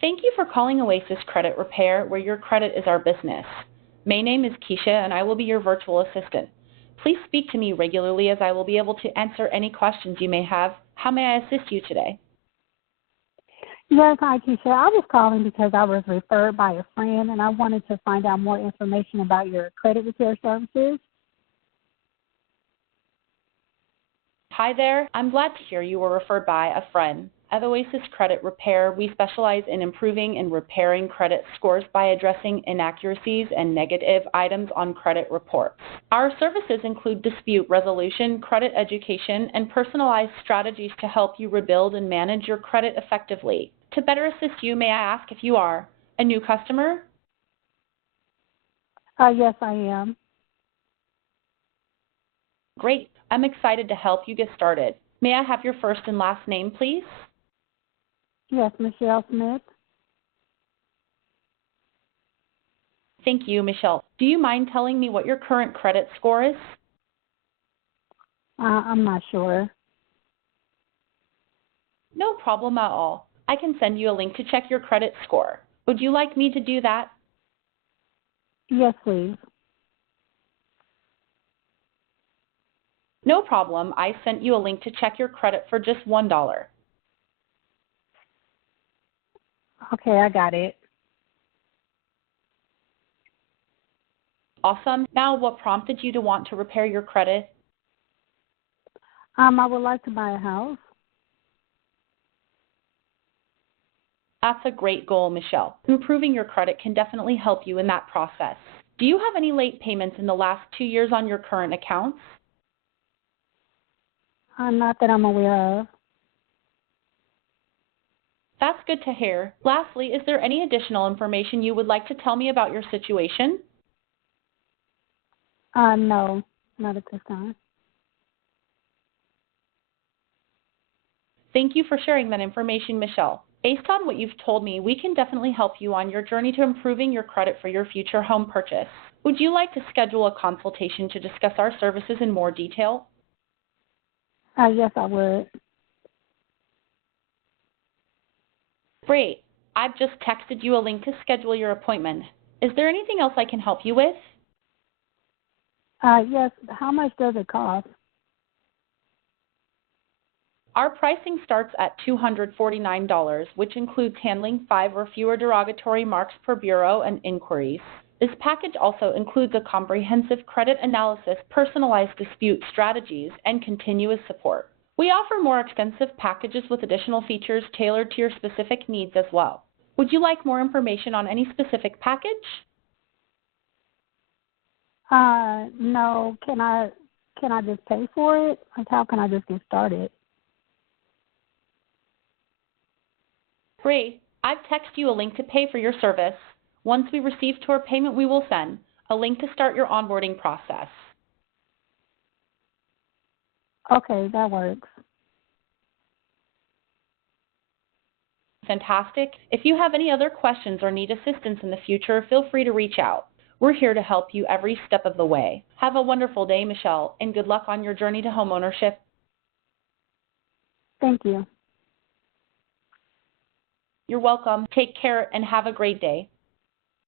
Thank you for calling Oasis Credit Repair, where your credit is our business. My name is Keisha, and I will be your virtual assistant. Please speak to me regularly as I will be able to answer any questions you may have. How may I assist you today? Yes, hi, Keisha. I was calling because I was referred by a friend, and I wanted to find out more information about your credit repair services. Hi there. I'm glad to hear you were referred by a friend. At Oasis Credit Repair, we specialize in improving and repairing credit scores by addressing inaccuracies and negative items on credit reports. Our services include dispute resolution, credit education, and personalized strategies to help you rebuild and manage your credit effectively. To better assist you, may I ask if you are a new customer? Yes, I am. Great. I'm excited to help you get started. May I have your first and last name, please? Yes, Michelle Smith. Thank you, Michelle. Do you mind telling me what your current credit score is? I'm not sure. No problem at all. I can send you a link to check your credit score. Would you like me to do that? Yes, please. No problem. I sent you a link to check your credit for just $1. Okay, I got it. Awesome. Now, what prompted you to want to repair your credit? I would like to buy a house. That's a great goal, Michelle. Improving your credit can definitely help you in that process. Do you have any late payments in the last 2 years on your current accounts? Not that I'm aware of. That's good to hear. Lastly, is there any additional information you would like to tell me about your situation? No, not at this time. Thank you for sharing that information, Michelle. Based on what you've told me, we can definitely help you on your journey to improving your credit for your future home purchase. Would you like to schedule a consultation to discuss our services in more detail? Yes, I would. Great. I've just texted you a link to schedule your appointment. Is there anything else I can help you with? Yes, how much does it cost? Our pricing starts at $249, which includes handling 5 or fewer derogatory marks per bureau and inquiries. This package also includes a comprehensive credit analysis, personalized dispute strategies, and continuous support. We offer more extensive packages with additional features tailored to your specific needs as well. Would you like more information on any specific package? No. Can I just pay for it? Like, how can I just get started? Great. I've texted you a link to pay for your service. Once we receive tour payment, we will send a link to start your onboarding process. Okay, that works. Fantastic. If you have any other questions or need assistance in the future, feel free to reach out. We're here to help you every step of the way. Have a wonderful day, Michelle, and good luck on your journey to homeownership. Thank you. You're welcome. Take care and have a great day.